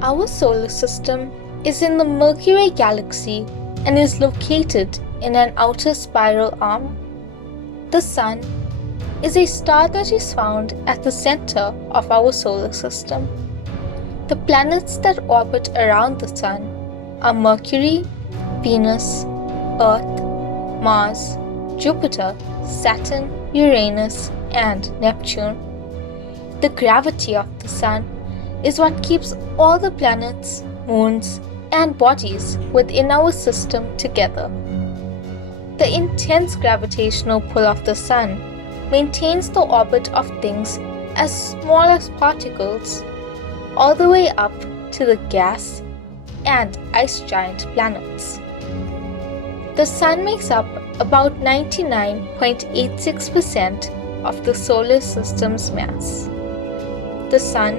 Our solar system is in the Milky Way galaxy and is located in an outer spiral arm. The Sun is a star that is found at the center of our solar system. The planets that orbit around the Sun are Mercury, Venus, Earth, Mars, Jupiter, Saturn, Uranus, and Neptune. The gravity of the Sun is what keeps all the planets, moons, and bodies within our system together. The intense gravitational pull of the Sun maintains the orbit of things as small as particles, all the way up to the gas and ice giant planets. The Sun makes up about 99.86% of the solar system's mass. The Sun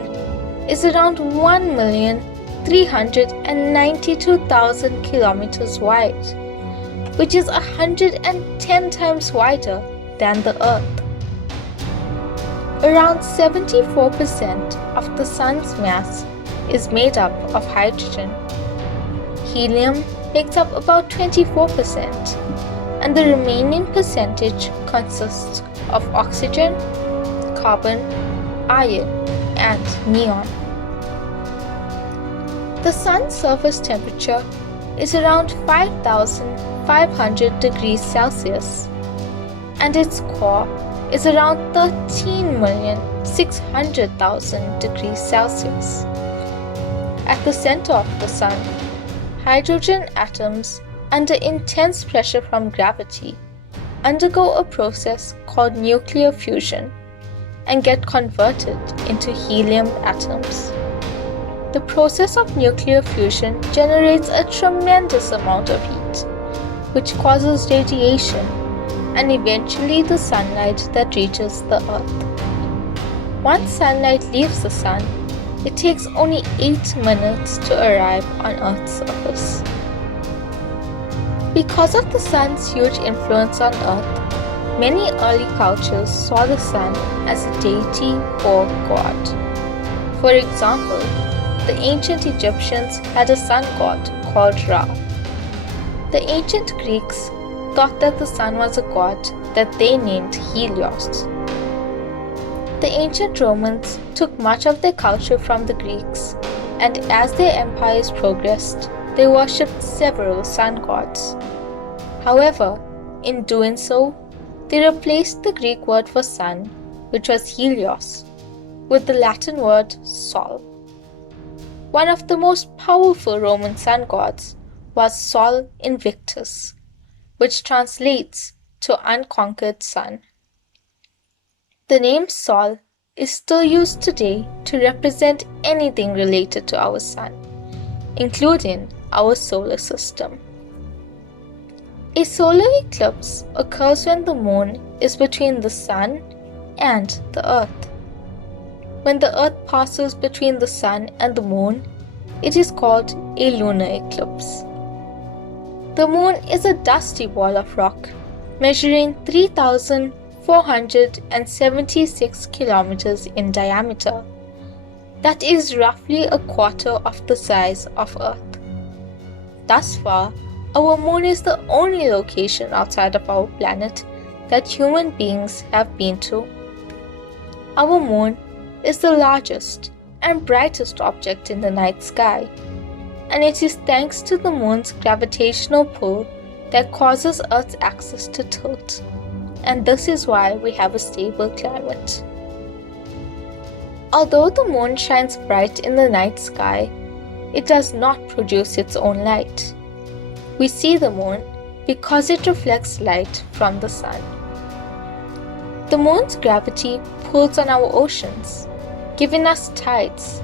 is around 1,392,000 kilometers wide, which is 110 times wider than the Earth. Around 74% of the Sun's mass is made up of hydrogen. Helium makes up about 24%, and the remaining percentage consists of oxygen, carbon, iron, and neon. The Sun's surface temperature is around 5,500 degrees Celsius, and its core is around 13,600,000 degrees Celsius. At the center of the Sun, hydrogen atoms, under intense pressure from gravity, undergo a process called nuclear fusion and get converted into helium atoms. The process of nuclear fusion generates a tremendous amount of heat, which causes radiation and eventually the sunlight that reaches the Earth. Once sunlight leaves the Sun, it takes only 8 minutes to arrive on Earth's surface. Because of the Sun's huge influence on Earth, many early cultures saw the Sun as a deity or god. For example, the ancient Egyptians had a sun god called Ra. The ancient Greeks thought that the Sun was a god that they named Helios. The ancient Romans took much of their culture from the Greeks, and as their empires progressed, they worshipped several sun gods. However, in doing so, they replaced the Greek word for sun, which was Helios, with the Latin word Sol. One of the most powerful Roman sun gods was Sol Invictus, which translates to unconquered sun. The name Sol is still used today to represent anything related to our Sun, including our solar system. A solar eclipse occurs when the moon is between the Sun and the Earth. When the Earth passes between the Sun and the moon, it is called a lunar eclipse. The moon is a dusty ball of rock measuring 3,476 kilometers in diameter. That is roughly a quarter of the size of Earth. Thus far, our moon is the only location outside of our planet that human beings have been to. Our moon is the largest and brightest object in the night sky, and it is thanks to the moon's gravitational pull that causes Earth's axis to tilt, and this is why we have a stable climate. Although the moon shines bright in the night sky, it does not produce its own light. We see the moon because it reflects light from the Sun. The moon's gravity pulls on our oceans, giving us tides,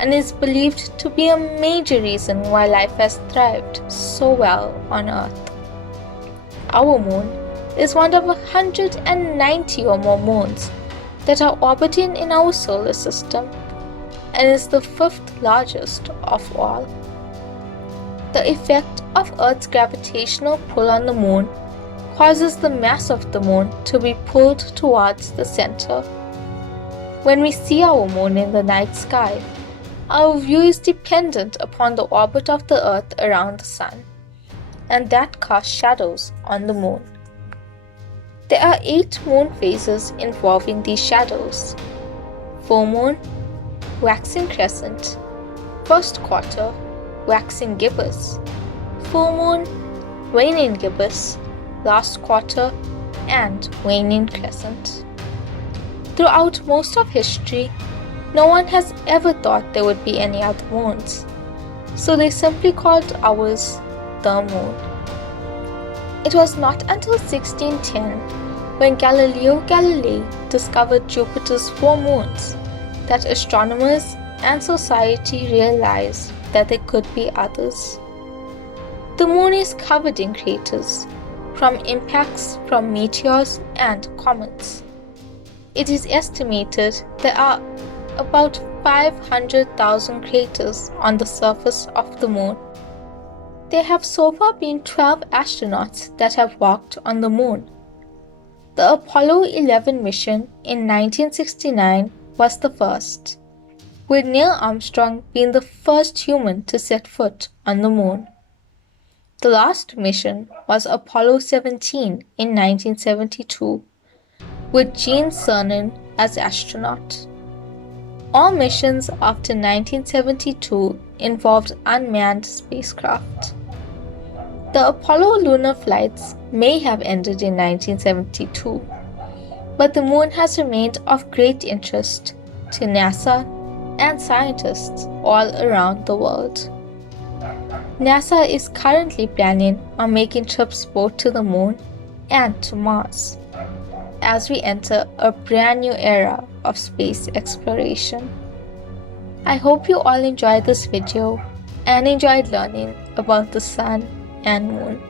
and is believed to be a major reason why life has thrived so well on Earth. Our moon is one of 190 or more moons that are orbiting in our solar system and is the 5th largest of all. The effect of Earth's gravitational pull on the moon causes the mass of the moon to be pulled towards the center. When we see our moon in the night sky, our view is dependent upon the orbit of the Earth around the Sun, and that casts shadows on the Moon. There are 8 moon phases involving these shadows: full moon, waxing crescent, first quarter, waxing gibbous, full moon, waning gibbous, last quarter, and waning crescent. Throughout most of history, no one has ever thought there would be any other moons, so they simply called ours the Moon. It was not until 1610, when Galileo Galilei discovered Jupiter's 4 moons, that astronomers and society realized that there could be others. The Moon is covered in craters, from impacts from meteors and comets. It is estimated there are about 500,000 craters on the surface of the Moon. There have so far been 12 astronauts that have walked on the Moon. The Apollo 11 mission in 1969 was the first, with Neil Armstrong being the first human to set foot on the Moon. The last mission was Apollo 17 in 1972, with Gene Cernan as astronaut. All missions after 1972 involved unmanned spacecraft. The Apollo lunar flights may have ended in 1972, but the Moon has remained of great interest to NASA and scientists all around the world. NASA is currently planning on making trips both to the Moon and to Mars, as we enter a brand new era of space exploration. I hope you all enjoyed this video and enjoyed learning about the Sun and Moon.